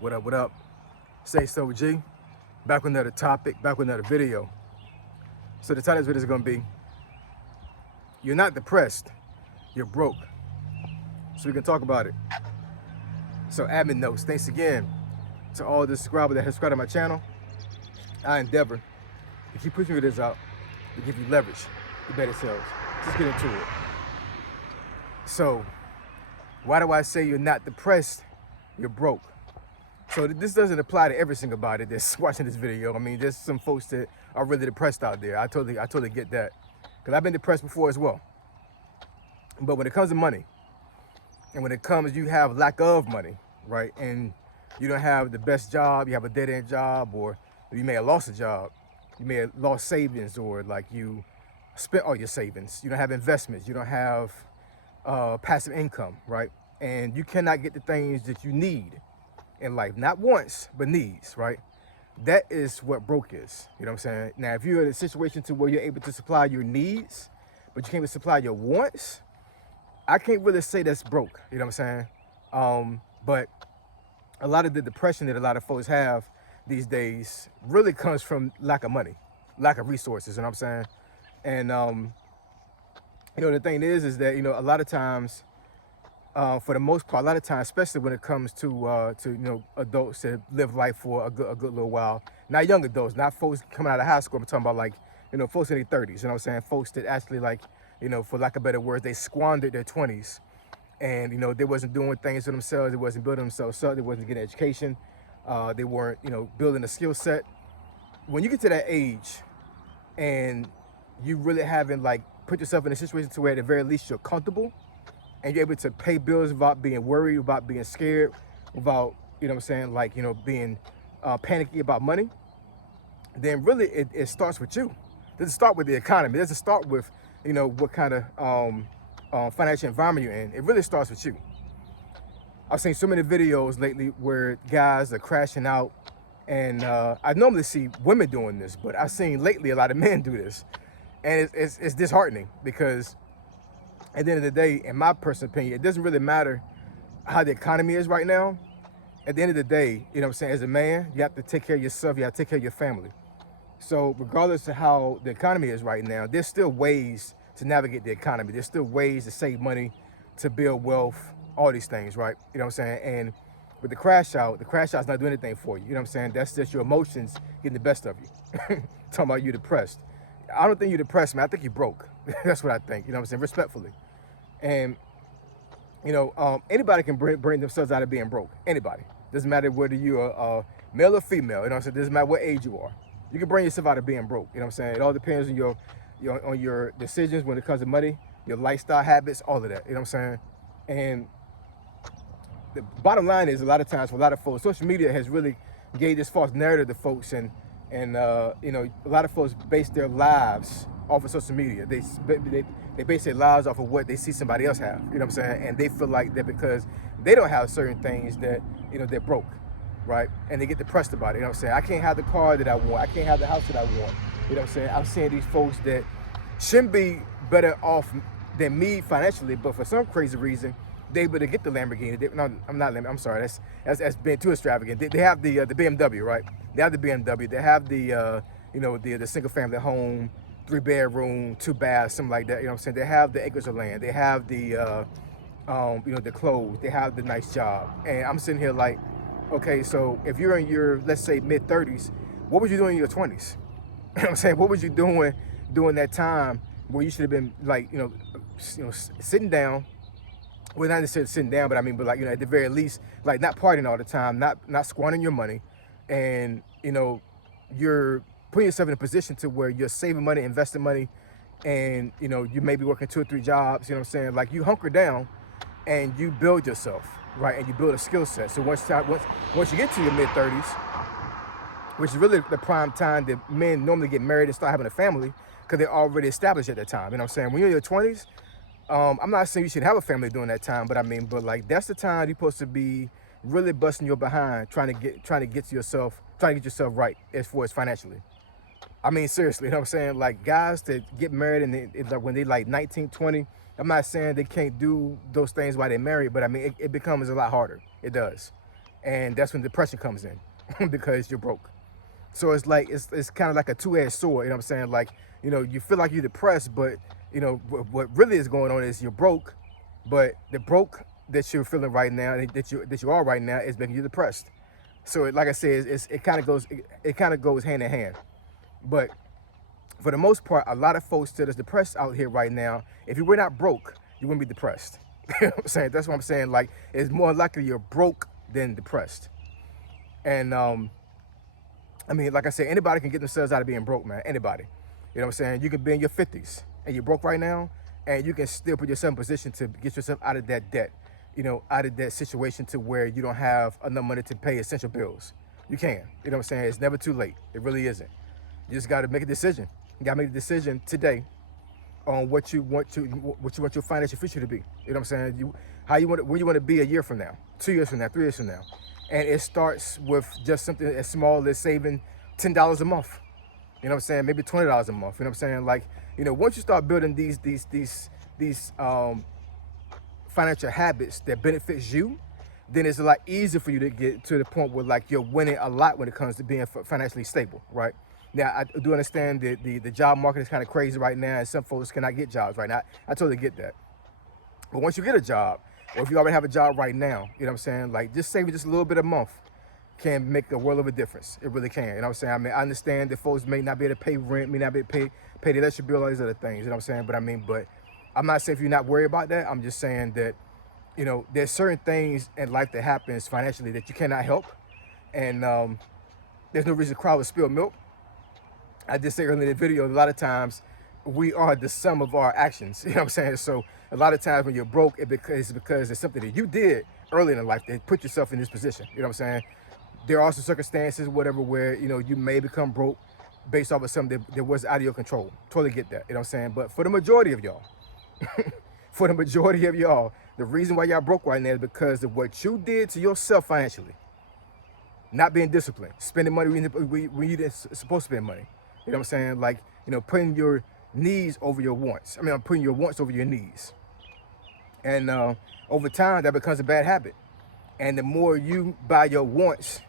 What up, what up? Say so G. Back with another topic, back with another video. So the title of this video is gonna be, you're not depressed, you're broke. So we can talk about it. So admin notes, thanks again to all the subscribers that have subscribed to my channel. I endeavor to keep pushing videos out to give you leverage to better sales. Let's get into it. So why do I say you're not depressed, you're broke? So this doesn't apply to every single body that's watching this video. I mean, there's some folks that are really depressed out there. I totally get that, because I've been depressed before as well. But when it comes to money, and when it comes, you have lack of money, right? And you don't have the best job, you have a dead-end job, or you may have lost a job, you may have lost savings, or like you spent all your savings. You don't have investments, you don't have passive income, right? And you cannot get the things that you need in life, not wants, but needs, right? That is what broke is, you know what I'm saying? Now, if you're in a situation to where you're able to supply your needs, but you can't even supply your wants, I can't really say that's broke, you know what I'm saying? But a lot of the depression that a lot of folks have these days really comes from lack of money, lack of resources, you know what I'm saying? And, the thing is that, a lot of times, for the most part, a lot of times, especially when it comes to adults that live life for a good little while, not young adults, not folks coming out of high school. I'm talking about like, folks in their 30s, you know what I'm saying? Folks that actually, like, for lack of better words, they squandered their 20s, and, they wasn't doing things for themselves, they wasn't building themselves up, they wasn't getting education, they weren't, building a skill set. When you get to that age and you really haven't, like, put yourself in a situation to where at the very least you're comfortable, and you're able to pay bills without being worried, without being scared, without, like, being panicky about money, then really it starts with you. It doesn't start with the economy. It doesn't start with, what kind of financial environment you're in. It really starts with you. I've seen so many videos lately where guys are crashing out, and I normally see women doing this, but I've seen lately a lot of men do this. And it's disheartening, because at the end of the day, in my personal opinion, it doesn't really matter how the economy is right now. At the end of the day, as a man, you have to take care of yourself, you have to take care of your family. So regardless of how the economy is right now, there's still ways to navigate the economy. There's still ways to save money, to build wealth, all these things, right? And with the crash out's not doing anything for you, That's just your emotions getting the best of you. Talking about you depressed. I don't think you're depressed, man. I think you're broke. That's what I think, respectfully. And, anybody can bring themselves out of being broke. Anybody. Doesn't matter whether you're a male or female, Doesn't matter what age you are. You can bring yourself out of being broke, It all depends on your decisions when it comes to money, your lifestyle habits, all of that, And the bottom line is, a lot of times for a lot of folks, social media has really gave this false narrative to folks, and a lot of folks base their lives off of social media. They base their lives off of what they see somebody else have, And they feel like that because they don't have certain things that, they're broke, right? And they get depressed about it, I can't have the car that I want, I can't have the house that I want, I'm seeing these folks that shouldn't be better off than me financially, but for some crazy reason, they able to get the Lamborghini. I'm sorry, that's been too extravagant. They have the BMW, right? They have the BMW. They have the the single family home, 3-bedroom, 2 baths, something like that. They have the acres of land. They have the the clothes. They have the nice job. And I'm sitting here like, okay, so if you're in your, let's say, mid-30s, what was you doing in your 20s? What was you doing during that time where you should have been, like, sitting down? Well, not necessarily sitting down, but like, at the very least, like, not partying all the time, not squandering your money, and, you're putting yourself in a position to where you're saving money, investing money, and, you may be working 2 or 3 jobs, like, you hunker down and you build yourself, right? And you build a skill set. So once you get to your mid-30s, which is really the prime time that men normally get married and start having a family, because they're already established at that time, When you're in your 20s, I'm not saying you should have a family during that time, but like, that's the time you're supposed to be really busting your behind, trying to get yourself right as far as financially. Seriously, Like, guys that get married and like when they like 19, 20, I'm not saying they can't do those things while they're married, but it becomes a lot harder. It does. And that's when depression comes in because you're broke. So it's like it's kind of like a two-edged sword. You know what I'm saying? Like, you feel like you're depressed, but what really is going on is you're broke, but the broke that you're feeling right now, that you are right now, is making you depressed. So like I said, it kind of goes hand in hand. But for the most part, a lot of folks that is depressed out here right now, if you were not broke, you wouldn't be depressed. You know what I'm saying? That's what I'm saying. Like, it's more likely you're broke than depressed. And I mean, like I said, anybody can get themselves out of being broke, man. Anybody. You know what I'm saying? You can be in your 50s and you're broke right now, and you can still put yourself in position to get yourself out of that debt, out of that situation to where you don't have enough money to pay essential bills. You can. You know what I'm saying? It's never too late. It really isn't. You just got to make a decision. You got to make a decision today on what you want your financial future to be. You know what I'm saying? Where you want to be a year from now, 2 years from now, 3 years from now. And it starts with just something as small as saving $10 a month. You know what I'm saying? Maybe $20 a month. You know what I'm saying? Like, once you start building these financial habits that benefits you, then it's a lot easier for you to get to the point where, like, you're winning a lot when it comes to being financially stable, right? Now, I do understand that the job market is kind of crazy right now, and some folks cannot get jobs right now. I totally get that. But once you get a job, or if you already have a job right now, you know what I'm saying? Like, just saving just a little bit a month can make a world of a difference. It really can. You know what I'm saying? I mean, I understand that folks may not be able to pay rent, may not be able to pay the electric bill, all these other things. You know what I'm saying? But I'm not saying if you're not worried about that. I'm just saying that, there's certain things in life that happens financially that you cannot help. And there's no reason to cry with spilled milk. I did say earlier in the video, a lot of times we are the sum of our actions. You know what I'm saying? So a lot of times when you're broke, it's because it's something that you did early in life that put yourself in this position. You know what I'm saying? There are some circumstances, whatever, where, you may become broke based off of something that was out of your control. Totally get that. You know what I'm saying? But for the majority of y'all, the reason why y'all broke right now is because of what you did to yourself financially. Not being disciplined, spending money when you're supposed to spend money. You know what I'm saying? Like, putting your needs over your wants. I mean, I'm putting your wants over your needs. And over time, that becomes a bad habit. And the more you buy your wants,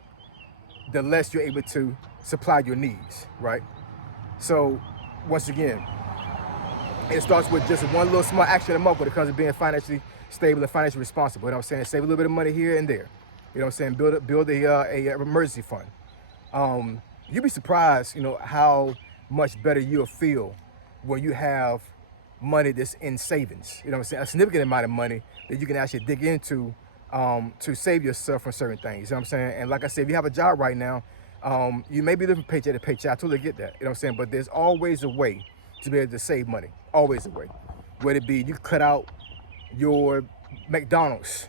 the less you're able to supply your needs, right? So, once again, it starts with just one little small action a month when it comes to being financially stable and financially responsible. You know what I'm saying? Save a little bit of money here and there. You know what I'm saying? Build a emergency fund. You'd be surprised, how much better you'll feel when you have money that's in savings. You know what I'm saying? A significant amount of money that you can actually dig into to save yourself from certain things. You know what I'm saying? And like I said, if you have a job right now, you may be living paycheck to paycheck. I totally get that. You know what I'm saying? But there's always a way to be able to save money. Always a way. Whether it be you cut out your McDonald's.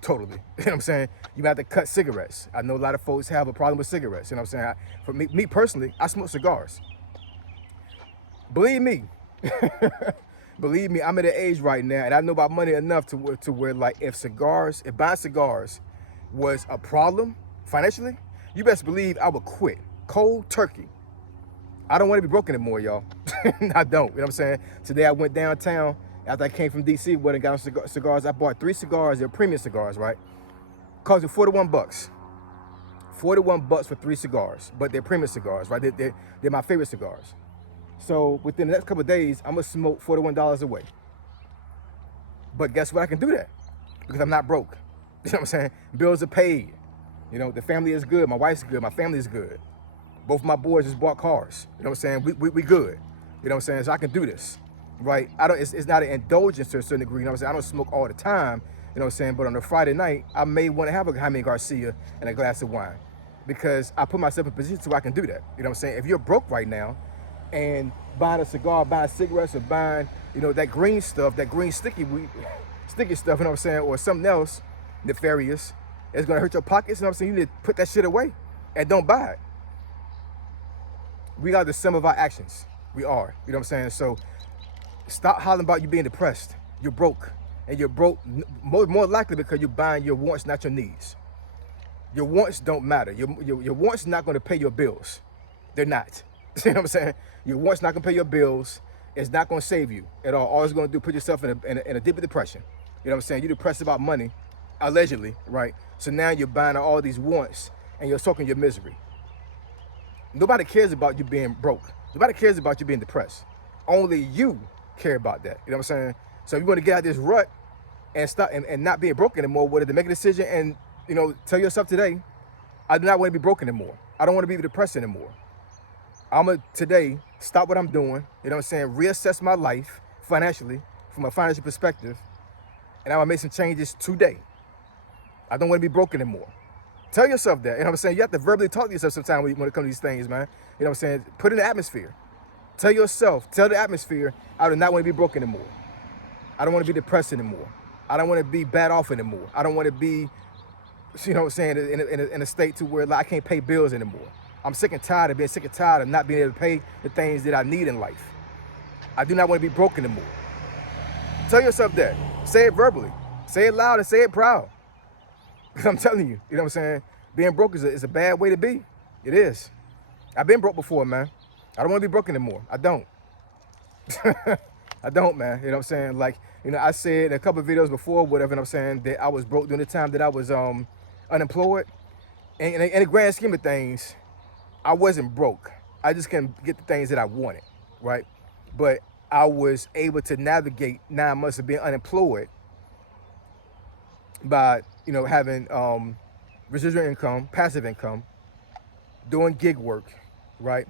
Totally. You know what I'm saying? You have to cut cigarettes. I know a lot of folks have a problem with cigarettes. You know what I'm saying? For me personally, I smoke cigars. Believe me, I'm at an age right now, and I know about money enough to where like, if buying cigars was a problem financially, you best believe I would quit. Cold turkey. I don't want to be broke anymore, y'all. I don't. You know what I'm saying? Today I went downtown after I came from DC, went and got some cigars. I bought 3 cigars. They're premium cigars, right? Cost me $41. $41 for 3 cigars, but they're premium cigars, right? They're my favorite cigars. So within the next couple of days, I'm gonna smoke $41 away. But guess what? I can do that because I'm not broke. You know what I'm saying? Bills are paid. The family is good. My wife's good. My family is good. Both of my boys just bought cars. You know what I'm saying? We good. You know what I'm saying? So I can do this, right? It's not an indulgence to a certain degree. You know what I'm saying? I don't smoke all the time. You know what I'm saying? But on a Friday night, I may want to have a Jaime Garcia and a glass of wine because I put myself in a position so I can do that. You know what I'm saying? If you're broke right now and buying a cigar, buying cigarettes, or buying, that green stuff, that green sticky stuff, you know what I'm saying, or something else nefarious, it's gonna hurt your pockets. You know what I'm saying? You need to put that shit away and don't buy it. We are the sum of our actions. We are. You know what I'm saying? So stop hollering about you being depressed. You're broke. And you're broke more likely because you're buying your wants, not your needs. Your wants don't matter. Your wants not going to pay your bills. They're not. You know what I'm saying? Your wants not going to pay your bills. It's not going to save you at all. All it's going to do, put yourself in a deeper depression. You know what I'm saying? You're depressed about money. allegedly, right? So now you're buying all these wants and you're soaking your misery. Nobody cares about you being broke. Nobody cares about you being depressed. Only you care about that. You know what I'm saying? So if you want to get out of this rut and stop and not being broke anymore, what to make a decision and, you know, tell yourself today, I do not want to be broke anymore. I don't want to be depressed anymore. I'm going to today stop what I'm doing, you know what I'm saying, reassess my life financially from a financial perspective, and I'm going to make some changes today. I don't want to be broke anymore. Tell yourself that. You know what I'm saying? You have to verbally talk to yourself sometimes when it comes to these things, man. You know what I'm saying? Put in the atmosphere. Tell yourself, tell the atmosphere, I do not want to be broke anymore. I don't want to be depressed anymore. I don't want to be bad off anymore. I don't want to be, you know what I'm saying, in a state to where like, I can't pay bills anymore. I'm sick and tired of being sick and tired of not being able to pay the things that I need in life. I do not want to be broke anymore. Tell yourself that. Say it verbally. Say it loud and say it proud. Because I'm telling you, you know what I'm saying? Being broke is a bad way to be. It is. I've been broke before, man. I don't want to be broke anymore. I don't. I don't, man. You know what I'm saying? Like, you know, I said in a couple of videos before, whatever, you know what I'm saying, that I was broke during the time that I was unemployed. And in the grand scheme of things, I wasn't broke. I just couldn't get the things that I wanted, right? But I was able to navigate 9 months of being unemployed by, you know, having residual income, passive income, doing gig work, right?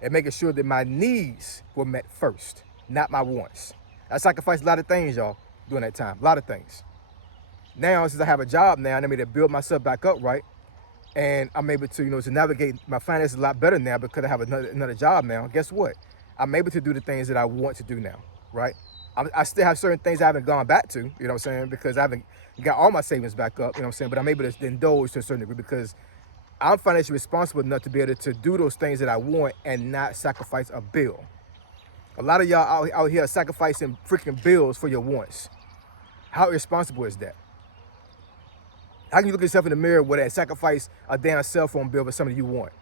And making sure that my needs were met first, not my wants. I sacrificed a lot of things, y'all, during that time, a lot of things. Now, since I have a job now, and I'm able to build myself back up, right? And I'm able to, you know, to navigate my finances a lot better now because I have another job now. Guess what? I'm able to do the things that I want to do now, right? I still have certain things I haven't gone back to, you know what I'm saying, because I haven't got all my savings back up, you know what I'm saying, but I'm able to indulge to a certain degree because I'm financially responsible enough to be able to do those things that I want and not sacrifice a bill. A lot of y'all out here are sacrificing freaking bills for your wants. How irresponsible is that? How can you look yourself in the mirror with that sacrifice a damn cell phone bill for something you want?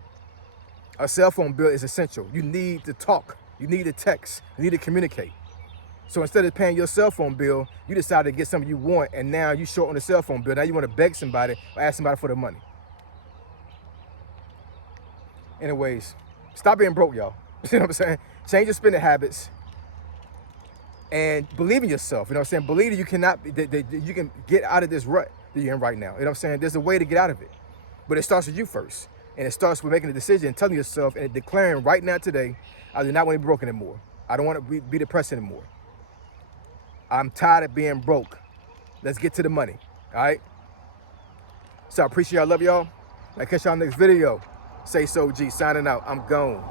A cell phone bill is essential. You need to talk. You need to text. You need to communicate. So instead of paying your cell phone bill, you decide to get something you want, and now you're short on the cell phone bill. Now you want to beg somebody or ask somebody for the money. Anyways, stop being broke, y'all. You know what I'm saying? Change your spending habits and believe in yourself. You know what I'm saying? Believe that you can get out of this rut that you're in right now. You know what I'm saying? There's a way to get out of it. But it starts with you first. And it starts with making a decision and telling yourself and declaring right now today, I do not want to be broke anymore. I don't want to be depressed anymore. I'm tired of being broke. Let's get to the money. All right? So I appreciate y'all. Love y'all. I'll catch y'all next video. Say so, G. Signing out. I'm gone.